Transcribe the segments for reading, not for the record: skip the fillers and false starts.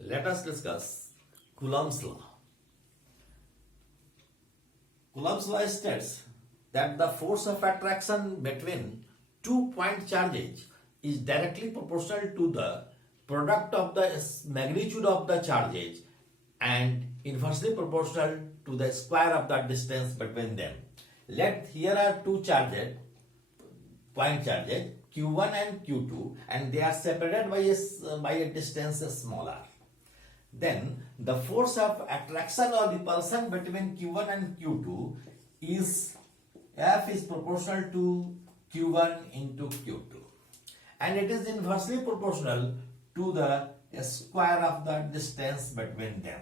Let us discuss Coulomb's law. Coulomb's law states that the force of attraction between 2 point charges is directly proportional to the product of the magnitude of the charges and inversely proportional to the square of the distance between them. Here are two charges, point charges Q1 and Q2, and they are separated by a distance smaller. Then the force of attraction or repulsion between Q1 and Q2 is F is proportional to Q1 into Q2, and it is inversely proportional to the square of the distance between them.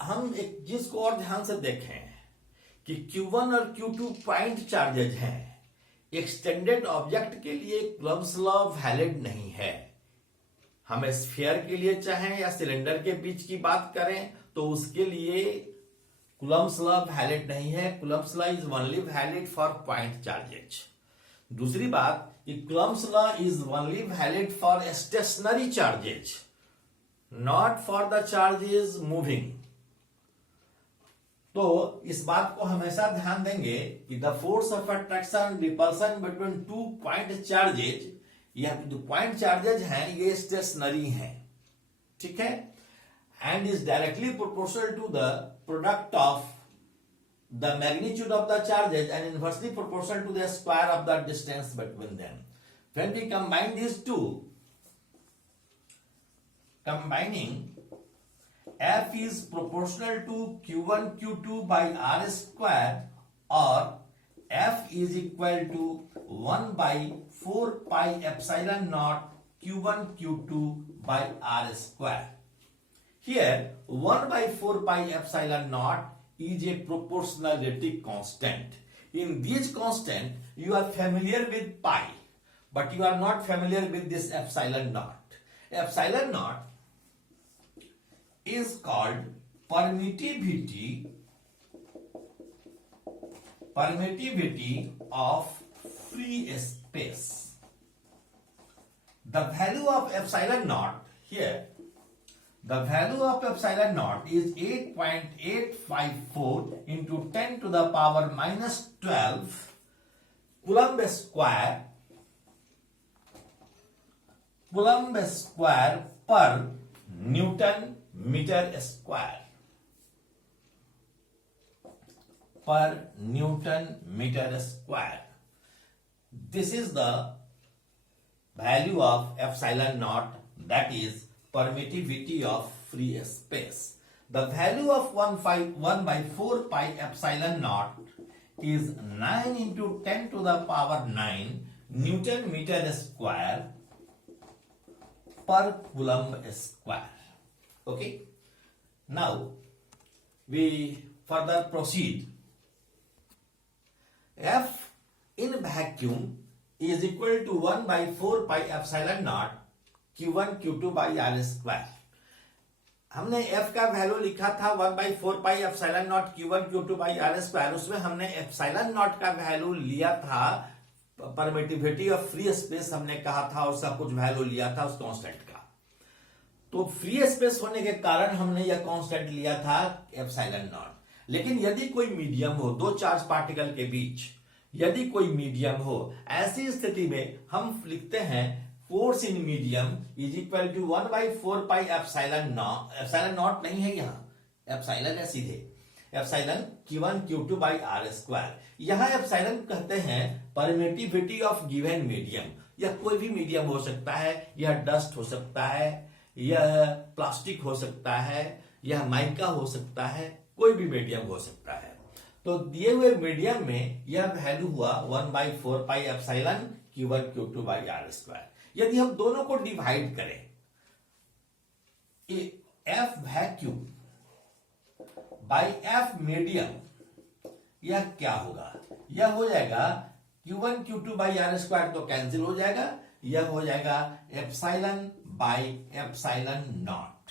हम एक चीज को और ध्यान से देखें कि Q1 और Q2 पॉइंट चार्जेज हैं। एक्सटेंडेड ऑब्जेक्ट के लिए कूलम्ब्स लॉ वैलिड नहीं है। हमें स्फीयर के लिए चाहें या सिलेंडर के बीच की बात करें तो उसके लिए कूलम्ब्स लॉ वैलिड नहीं है। Coulomb's law is only valid for point charges. दूसरी बात, Coulomb's law is only valid for stationary charges, not for the charges moving. तो इस बात को हमेशा ध्यान देंगे कि the force of attraction repulsion between 2 point charges, यह जो पॉइंट चार्जेज हैं ये स्टेशनरी हैं, ठीक है, and is directly proportional to the product of the magnitude of the charges and inversely proportional to the square of the distance between them. When we combine these two, combining F is proportional to Q1 Q2 by R square, or F is equal to 1 by 4 pi epsilon naught Q1 Q2 by R square. Here 1 by 4 pi epsilon naught is a proportionality constant. In this constant you are familiar with pi, but you are not familiar with this epsilon naught. Epsilon naught is called permittivity of free space. The value of epsilon naught here, the value of epsilon naught is 8.854 into 10 to the power minus 12 Coulomb square per Newton meter square. This is the value of epsilon naught, that is permittivity of free space. The value of 1 by 4 pi epsilon naught is 9 into 10 to the power 9 Newton meter square per Coulomb square. Okay, now we further proceed. F in vacuum is equal to 1 by 4 pi epsilon naught Q1 Q2 by R square. हमने F का value लिखा था 1 by 4 pi epsilon naught Q1 Q2 by R square. उसमें हमने epsilon naught का value लिया था permittivity of free space, हमने कहा था, उसका कुछ वैल्यू लिया था उस कांस्टेंट का। तो फ्री स्पेस होने के कारण हमने यह कांस्टेंट लिया था एप्सिलॉन नॉट। लेकिन यदि कोई मीडियम हो, दो चार्ज पार्टिकल के बीच यदि कोई मीडियम हो, ऐसी स्थिति में हम लिखते हैं force in medium is equal to 1 by 4 pi epsilon naught. Epsilon naught नहीं है, यहां एप्सिलॉन है सीधे, epsilon Q1 Q2 by R square. यहां एप्सिलॉन कहते हैं परमिटिविटी ऑफ गिवन मीडियम। यह कोई भी मीडियम हो सकता है, यह डस्ट हो सकता है, यह प्लास्टिक हो सकता है, यह माइका हो सकता है, कोई भी मीडियम हो सकता है। तो दिए हुए मीडियम में यह वैल्यू हुआ 1 by 4 pi epsilon Q1 Q2 by R square. यदि हम दोनों को डिवाइड करें, F vacuum by F medium, यह क्या होगा? यह हो जाएगा Q1 Q2 by R square, तो कैंसिल हो जाएगा, यह हो जाएगा epsilon by epsilon not.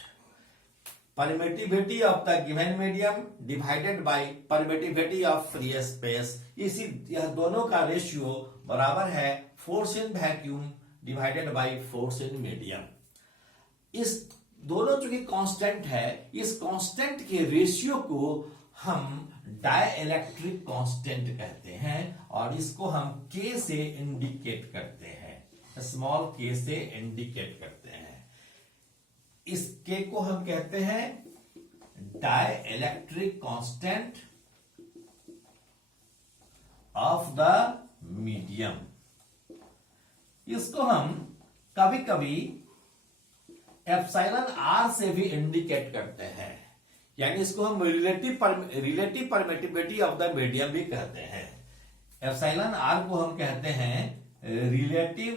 Permittivity of the given medium divided by permittivity of free space. इसी यह दोनों का रेशियो बराबर है force in vacuum divided by force in medium. इस दोनों चूंकि कांस्टेंट है, इस कांस्टेंट के रेशियो को हम डाइइलेक्ट्रिक कांस्टेंट कहते हैं और इसको हम K से इंडिकेट करते हैं, स्मॉल k से इंडिकेट करते हैं। इस K को हम कहते हैं dielectric constant of the medium. इसको हम कभी कभी एप्सिलॉन r से भी इंडिकेट करते हैं, यानी इसको हम relative permittivity of the medium भी कहते हैं। एप्सिलॉन r को हम कहते हैं relative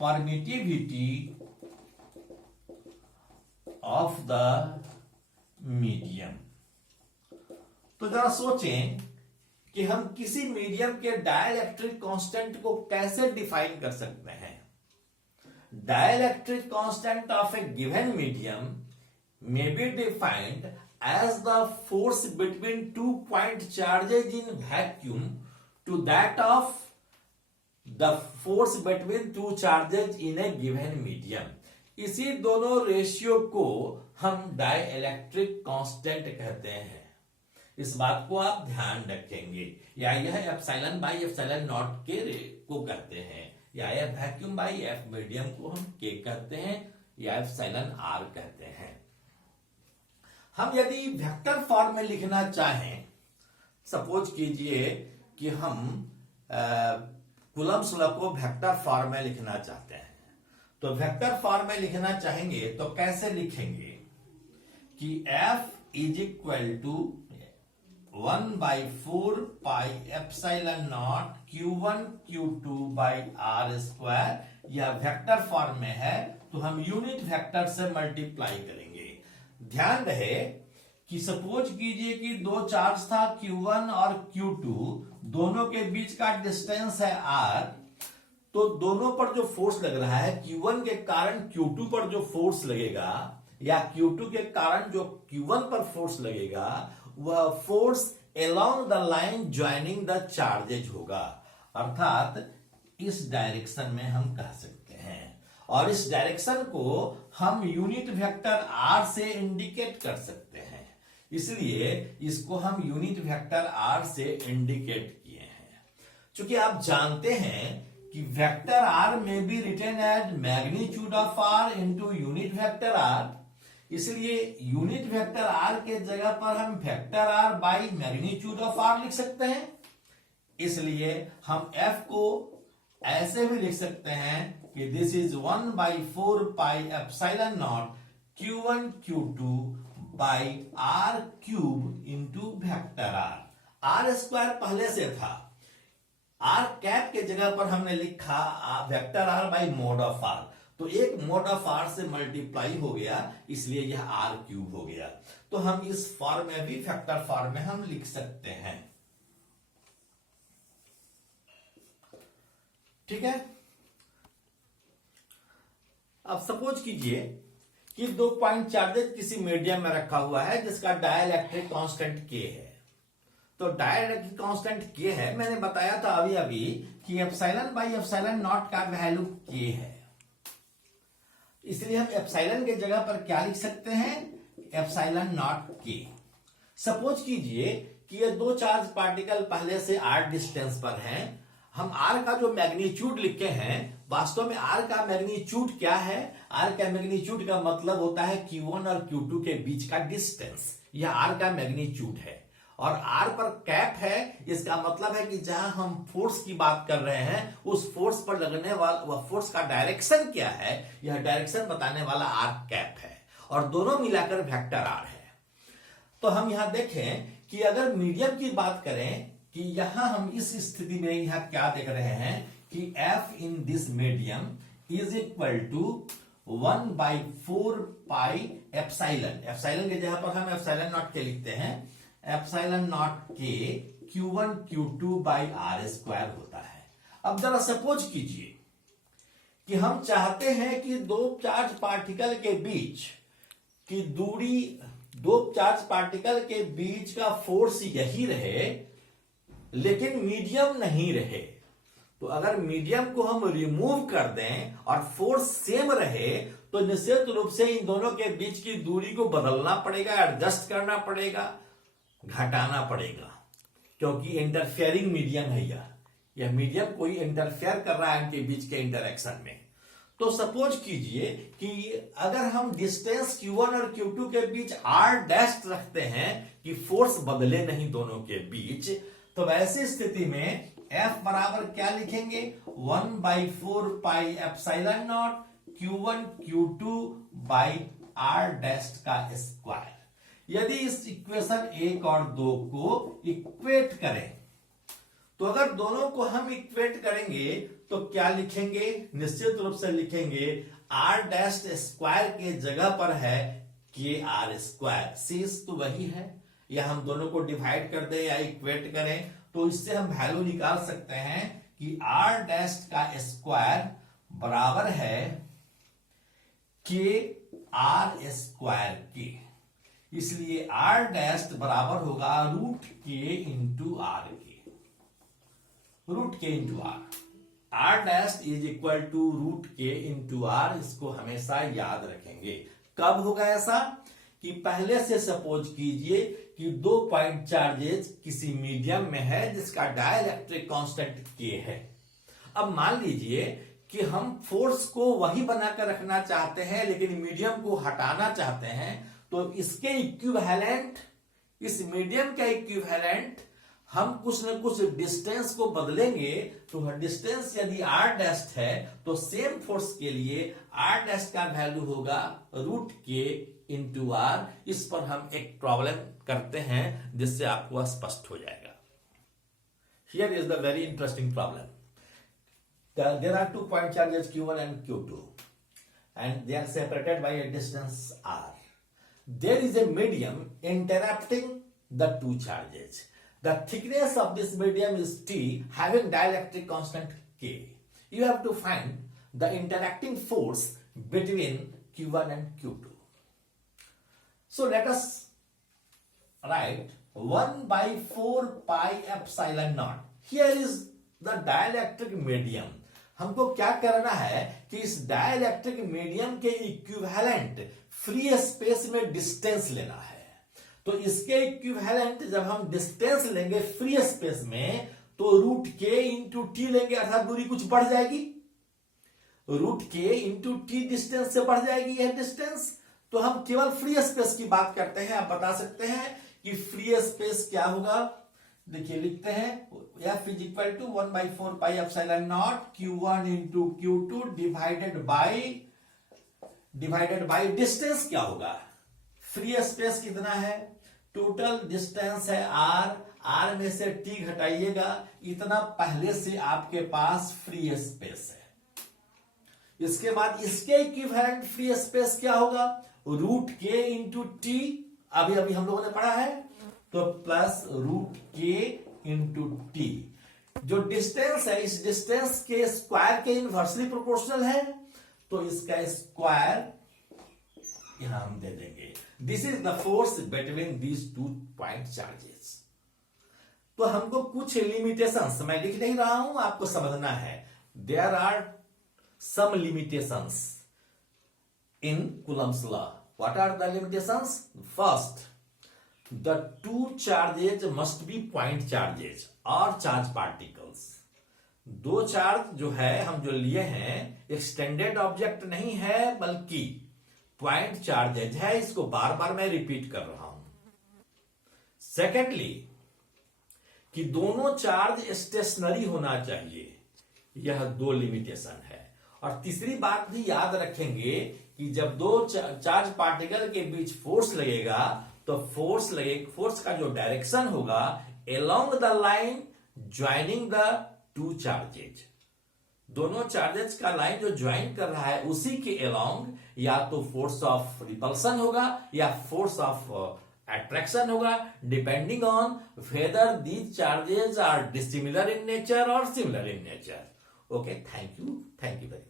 permittivity of the medium. तो जरा सोचें कि हम किसी मीडियम के डाइइलेक्ट्रिक कांस्टेंट को कैसे डिफाइन कर सकते हैं। Dielectric constant of a given medium may be defined as the force between 2 point charges in vacuum to that of the force between 2 charges in a given medium। इसी दोनों ratio को हम dielectric constant कहते हैं। इस बात को आप ध्यान रखेंगे, या यह एप्सिलॉन बाई एप्सिलॉन नॉट के को कहते हैं, या F vacuum by F medium को हम के कहते हैं, या एप्सिलॉन आर कहते हैं। हम यदि वेक्टर फॉर्म में लिखना चाहें, सपोज कीजिए कि हम कूलम्ब्स लॉ को वेक्टर फॉर्म में लिखना चाहते हैं, तो वेक्टर फॉर्म में लिखना चाहेंगे तो कैसे लिखेंगे कि F is equal to 1/4 pi epsilon naught Q1 Q2 by R square. यह वेक्टर फॉर्म में है तो हम यूनिट वेक्टर से मल्टीप्लाई करेंगे। ध्यान रहे कि सपोज कीजिए कि दो चार्ज था Q1 और Q2, दोनों के बीच का डिस्टेंस है R, तो दोनों पर जो फोर्स लग रहा है, Q1 के कारण Q2 पर जो फोर्स लगेगा या Q2 के कारण जो Q1 पर फोर्स लगेगा, वह force along the line joining the charges होगा, अर्थात इस डायरेक्शन में हम कह सकते हैं। और इस डायरेक्शन को हम यूनिट वेक्टर r से इंडिकेट कर सकते हैं, इसलिए इसको हम यूनिट वेक्टर r से इंडिकेट किए हैं। चूंकि आप जानते हैं कि वेक्टर r में be written as magnitude of r into unit vector r, इसलिए यूनिट वेक्टर r के जगह पर हम vector r by magnitude of r लिख सकते हैं। इसलिए हम f को ऐसे भी लिख सकते हैं कि this is 1/4 pi epsilon naught Q1 Q2 by r cube into vector r square पहले से था, r कैप के जगह पर हमने लिखा vector r by mode of r, तो एक मोड ऑफ r से मल्टीप्लाई हो गया, इसलिए यह r क्यूब हो गया। तो हम इस फॉर्म में भी फैक्टर फॉर्म में हम लिख सकते हैं। ठीक है। अब सपोज कीजिए कि 2 पॉइंट चार्जेस किसी मीडियम में रखा हुआ है जिसका डाइइलेक्ट्रिक कांस्टेंट K है। तो डाइइलेक्ट्रिक कांस्टेंट K है, मैंने बताया था अभी अभी कि एप्सिलॉन बाई एप्सिलॉन नॉट का वैल्यू K है, इसलिए हम एप्सिलॉन के जगह पर क्या लिख सकते हैं, एप्सिलॉन नॉट K। सपोज कीजिए कि ये दो चार्ज पार्टिकल पहले से r डिस्टेंस पर हैं, हम r का जो मैग्नीट्यूड लिखे हैं, वास्तव में r का मैग्नीट्यूड क्या है, r का मैग्नीट्यूड का मतलब होता है Q1 और Q2 के बीच का डिस्टेंस, यह r का मैग्नीट्यूड है। और r पर कैप है, इसका मतलब है कि जहां हम फोर्स की बात कर रहे हैं, उस फोर्स पर लगने वाला वह फोर्स का डायरेक्शन क्या है, यह डायरेक्शन बताने वाला r कैप है, और दोनों मिलाकर वेक्टर r है। तो हम यहां देखें कि अगर मीडियम की बात करें कि यहां हम इस स्थिति में यहां क्या देख रहे हैं कि F in this medium is equal to 1/4 pi epsilon, epsilon की जगह पर हम एप्सिलॉन नॉट के लिखते हैं, एप्सिलॉन नॉट के Q1 Q2 by R square होता है। अब जरा सपोज कीजिए कि हम चाहते हैं कि दो चार्ज पार्टिकल के बीच की दूरी, दो चार्ज पार्टिकल के बीच का फोर्स यही रहे लेकिन मीडियम नहीं रहे, तो अगर मीडियम को हम रिमूव कर दें और फोर्स सेम रहे तो निश्चित रूप से इन दोनों के बीच की दूरी को बदलना पड़ेगा, एडजस्ट करना पड़ेगा, घटाना पड़ेगा, क्योंकि इंटरफेयरिंग मीडियम है यह मीडियम कोई इंटरफेयर कर रहा है इनके बीच के इंटरेक्शन में। तो सपोज कीजिए कि अगर हम डिस्टेंस Q1 और Q2 के बीच r डैश रखते हैं कि फोर्स बदले नहीं दोनों के बीच, तो वैसी स्थिति में F बराबर क्या लिखेंगे, 1/4 pi epsilon naught Q1 Q2 by r dash का स्क्वायर। यदि इस इक्वेशन 1 और 2 को इक्वेट करें, तो अगर दोनों को हम इक्वेट करेंगे तो क्या लिखेंगे, निश्चित रूप से लिखेंगे r डैश स्क्वायर के जगह पर है KR स्क्वायर। शेष तो वही है, या हम दोनों को डिवाइड कर दें या इक्वेट करें तो इससे हम वैल्यू निकाल सकते हैं कि r डैश का स्क्वायर बराबर है KR स्क्वायर के। इसलिए r डैश बराबर होगा रूट के इंटू आर के, root K into R. r dash is equal to root K into R, इसको हमेशा याद रखेंगे। कब होगा ऐसा कि पहले से सपोज कीजिए कि 2 पॉइंट चार्जेस किसी मीडियम में है जिसका डाइलेक्ट्रिक कांस्टेंट k है। अब मान लीजिए कि हम फोर्स को वही बनाकर रखना चाहते हैं लेकिन मीडियम को हटाना चाहते हैं, तो इसके इक्विवेलेंट, इस मीडियम का इक्विवेलेंट हम कुछ न कुछ डिस्टेंस को बदलेंगे। तो डिस्टेंस यदि r डैश है तो सेम फोर्स के लिए r डैश का वैल्यू होगा रूट के इंटू आर। इस पर हम एक प्रॉब्लम करते हैं जिससे आपको स्पष्ट हो जाएगा। Here is the very interesting problem. There are 2 point charges Q1 and Q2 and they are separated by a distance r. There is a medium interrupting the two charges. The thickness of this medium is T, having dielectric constant K. You have to find the interacting force between Q1 and Q2. So let us write 1/4 pi epsilon naught. Here is the dielectric medium. हमको क्या करना है कि इस dielectric medium के equivalent free space में distance लेना है। तो इसके इक्विवेलेंट जब हम डिस्टेंस लेंगे फ्री स्पेस में तो रूट के इंटू टी लेंगे, अर्थात दूरी कुछ बढ़ जाएगी। Root K into T distance से बढ़ जाएगी यह डिस्टेंस। तो हम केवल फ्री स्पेस की बात करते हैं। आप बता सकते हैं कि फ्री स्पेस क्या होगा। देखिए लिखते हैं F is equal to 1/4 pi epsilon naught Q1 into Q2 divided by distance क्या होगा, फ्री स्पेस कितना है, टोटल डिस्टेंस है r में से t घटाइएगा, इतना पहले से आपके पास फ्री स्पेस है। इसके बाद इसके इक्विवेलेंट फ्री स्पेस क्या होगा, रूट के इंटू टी, अभी हम लोगों ने पढ़ा है, तो plus root K into T. जो डिस्टेंस है इस डिस्टेंस के स्क्वायर के इनवर्सली प्रोपोर्शनल है, तो इसका स्क्वायर यहां हम दे देंगे। This is the force between these 2 point charges. तो हमको कुछ लिमिटेशंस, मैं लिख नहीं रहा हूं, आपको समझना है। There are some limitations in Coulomb's law. What are the limitations? First, the two charges must be point charges or charge particles. 2 charge जो है हम जो लिए हैं एक्सटेंडेड ऑब्जेक्ट नहीं है बल्कि पॉइंट चार्जेज है। इसको बार बार मैं रिपीट कर रहा हूं। सेकेंडली, कि दोनों चार्ज स्टेशनरी होना चाहिए, यह 2 लिमिटेशन है। और तीसरी बात भी याद रखेंगे कि जब 2 चार्ज पार्टिकल के बीच फोर्स लगेगा तो फोर्स का जो डायरेक्शन होगा along the line joining the 2 charges. दोनों चार्जेज का लाइन जो ज्वाइन कर रहा है उसी के along या तो फोर्स ऑफ रिपल्सन होगा या फोर्स ऑफ अट्रैक्शन होगा, depending on whether these charges are dissimilar in nature और similar in nature. Okay, thank you very much.